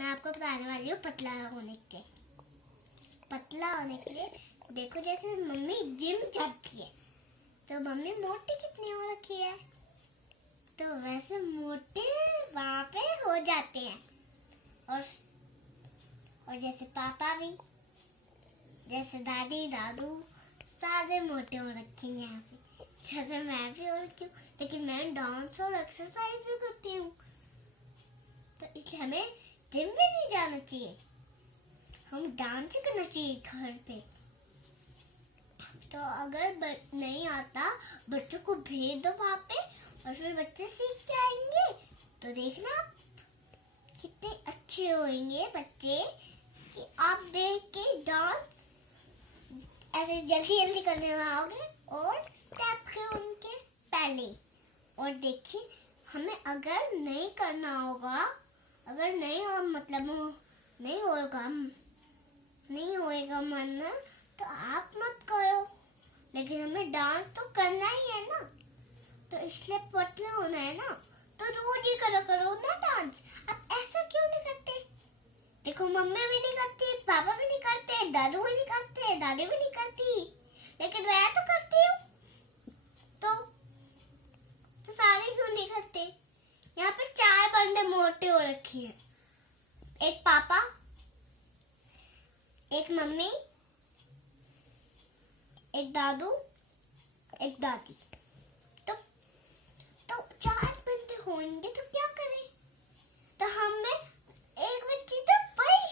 मैं आपको बताने वाली हूँ पतला होने के लिए देखो, जैसे मम्मी जिम जाती है तो मम्मी मोटी कितनी हो रखी है, तो वैसे मोटे वहाँ पे हो जाते हैं। और जैसे पापा भी, जैसे दादी दादू सारे मोटे हो रखे हैं यहाँ पे। जैसे मैं भी हो रखी हूँ, लेकिन मैं डांस और एक्सरसाइज भी करती हूँ, तो इसलिए हमें जिम भी नहीं जाना चाहिए, हम डांस ही करना चाहिए घर पे। तो अगर नहीं आता, बच्चों को भेज दो वहाँ पे और फिर बच्चे सीख जाएंगे। तो देखना कितने अच्छे होंगे बच्चे कि आप देख के डांस ऐसे जल्दी जल्दी करने आओगे और स्टेप के उनके पहले। और देखिए, हमें अगर नहीं करना होगा, अगर नहीं हो मतलब नहीं होएगा मन, तो आप मत करो, लेकिन हमें डांस तो करना ही है ना, तो इसलिए पतले होना है ना, तो रोज ही करो ना डांस। अब ऐसा क्यों नहीं करते? देखो, मम्मी भी नहीं करती, पापा भी नहीं करते, दादू भी नहीं करते, दादी भी नहीं करती, लेकिन मैं तो करती हूँ। तो सारे क्यों नहीं करते? यहाँ पे 4 बंदे मोटे हो रखी हैं, एक पापा, एक मम्मी, एक दादू, एक दादी। तो 4 बंदे होंगे तो क्या करें? तो हमें एक बच्ची तो भाई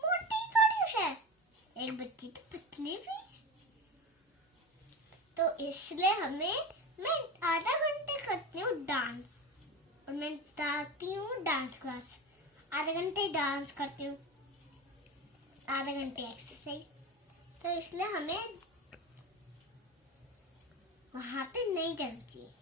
मोटी थोड़ी है, एक बच्ची तो पतली भी है। तो इसलिए मैं आधा घंटे करती हूँ डांस, और मैं जाती हूँ डांस क्लास। आधे घंटे डांस करती हूँ, आधे घंटे एक्सरसाइज। तो इसलिए हमें वहाँ पे नहीं जाना चाहिए।